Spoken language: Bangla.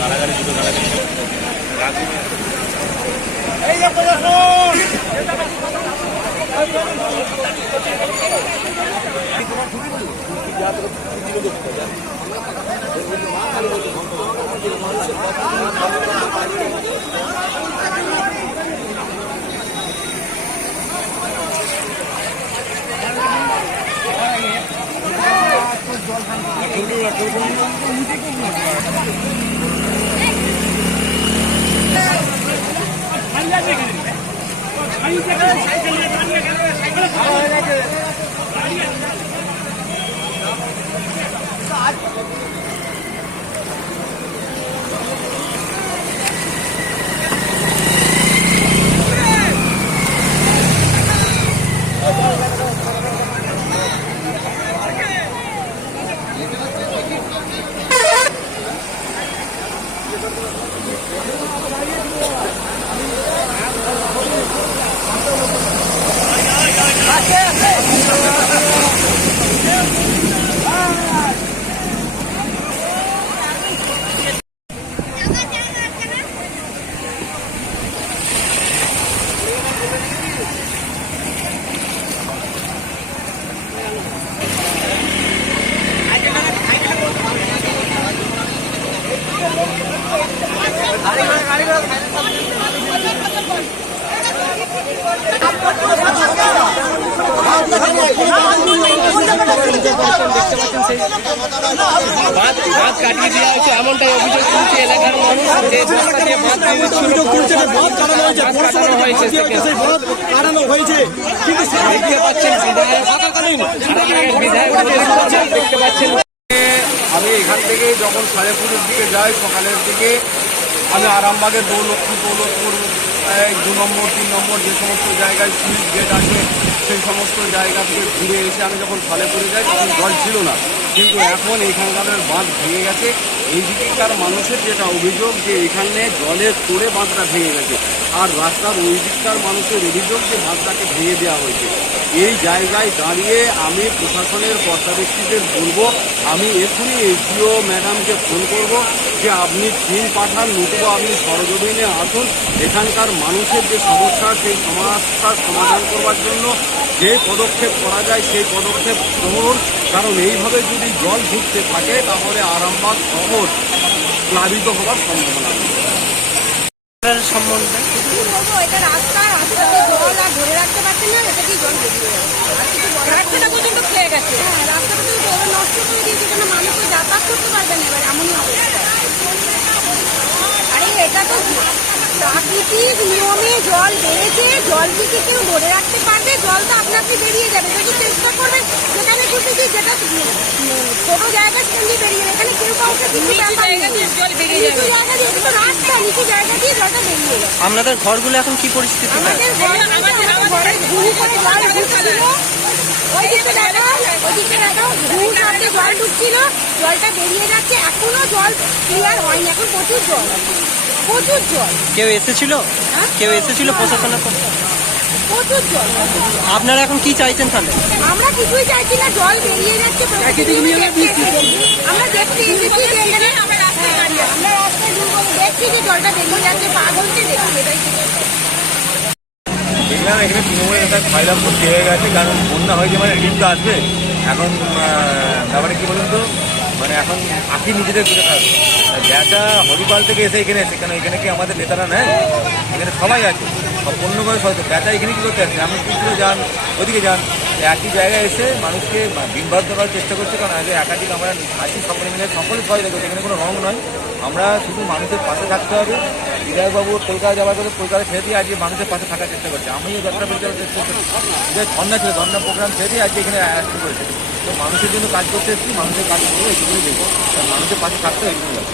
গালাগালি দুটো গালাগালি বাঁধ কাটিয়ে দেওয়া হয়েছে এমনটাই অভিযোগ তুলছে এলাকার মানুষ। দেখতে পাচ্ছেন দেখতে পাচ্ছেন। আমি এখান থেকে যখন সালেপুরের দিকে যাই সকালের দিকে, আমি আরামবাগের দৌলতপুর 2 নম্বর 3 নম্বর যে সমস্ত জায়গায় সুইচ গেট আছে সেই সমস্ত জায়গা থেকে ঘুরে এসে আমি যখন সালেপুরে যাই তখন জল ছিল না, কিন্তু এখন এইখানকার বাঁধ ভেঙে গেছে। এই দিককার মানুষের যেটা অভিযোগ যে এখানে জলের তোড়ে বাঁধটা ভেঙে গেছে, আর রাস্তার ওই দিককার মানুষের অভিযোগ যে বাঁধটাকে ভেঙে দেওয়া হয়েছে। এই জায়গায় দাঁড়িয়ে আমি প্রশাসনের কর্তাব্যক্তিদের বলবো, আমি এক্ষুনি এসডিও ম্যাডামকে ফোন করব যে আপনি টিম পাঠান, নতুবা আপনি সরজমিনে আসুন, এখানকার মানুষের যে সমস্যা সেই সমস্যার সমাধান করবার জন্য যে পদক্ষেপ করা যায় সেই পদক্ষেপ গ্রহণ। কারণ এইভাবে যদি জল ঢুকতে থাকে তাহলে আরামবাগ শহর প্লাবিত হওয়ার সম্ভাবনা সম্বন্ধে এটা রাস্তা জল আর ধরে রাখতে পারছেন না, এটা কি জল বেরিয়ে রাস্তাটা পর্যন্ত খেয়ে গেছে। হ্যাঁ, রাস্তাটা তো জল নষ্ট করে দিয়েছে, কেন মানুষ তো যাতায়াত করতে পারবে না। এবার এমনই অবস্থা। আরে এটা তো প্রাকৃতিক নিয়মে জল বেড়েছে, জল থেকে কেউ ধরে রাখতে পারবে? জল তো আপনা আপনি বেরিয়ে যাবে। যদি চেষ্টা করবেন যেখানে খুশি যেটা ছোট জায়গা সেখান দিয়ে বেরিয়ে যাবে। এখানে কেউ কাউকে কিছু জায়গা দিয়ে জল বেরিয়ে যাবে। জায়গা দিয়ে কিন্তু রাস্তা নিচু জায়গা দিয়ে জলটা বেরিয়ে যাবে। আপনাদের ঘরগুলো এখন কি পরিস্থিতি? আমাদের ঘরের ঘুরি করে জল ঢুকছিল, ওইদিকে দেখাও ঘুষ হাতে জল ঢুকছিল, জলটা বেরিয়ে যাচ্ছে। এখনো জল ক্লিয়ার হয়নি, এখন প্রচুর জল, প্রচুর জল। কেউ এসেছিল? কেউ এসেছিল প্রশাসনের? প্রচুর জল। আপনারা এখন কি চাইছেন তাহলে? আমরা কিছুই চাইছি না, জল বেরিয়ে যাচ্ছে। আমরা দেখতে এসেছি যে এখানে আমরা রাস্তায় দেখছি যে জলটা বেরিয়ে যাচ্ছে, পাগলকে দেখছি। দেখলাম এখানে তৃণমূলের নেতা ফাইলাপুর পেয়ে গেছে, কারণ বন্যা হয়েছে মানে রিলিফ তো আসবে। এখন ব্যাপারে কী বলুন তো, মানে এখন আঁকি নিজেদের ঘুরে থাকবে। ব্যাটা হরিপাল থেকে এসে এখানে এসে, কেন এখানে কি আমাদের নেতারা নেয়? এখানে সবাই আছে, সব অন্য করে হয়তো ব্যাটা এখানে কী করতে আসছে? আপনি কিন্তু যান ওদিকে যান, একই জায়গায় এসে মানুষকে বিভ্রান্ত করার চেষ্টা করছে। কারণ আগে একাধিক আমরা আছি, সকলে মিলে সকলে সহযোগিতা করছে, এখানে কোনো রং নয়। আমরা শুধু মানুষের পাশে থাকতে হবে। বিধায়কবাবু কলকাতা যাওয়ার পরে কলকাতা ছেড়ে দিয়ে আজকে মানুষের পাশে থাকার চেষ্টা করছে। আমিও যাত্রা পরিচালনার চেষ্টা করছি, যে ধর্না ছিল, ধর্না প্রোগ্রাম ছেড়ে দিয়ে আজকে এখানে আসতে করেছে। তো মানুষের জন্য কাজ করতে এসেছি, মানুষের কাজ করবো, এইটুকুই দেখবো। মানুষের পাশে থাকতে এইটুকুই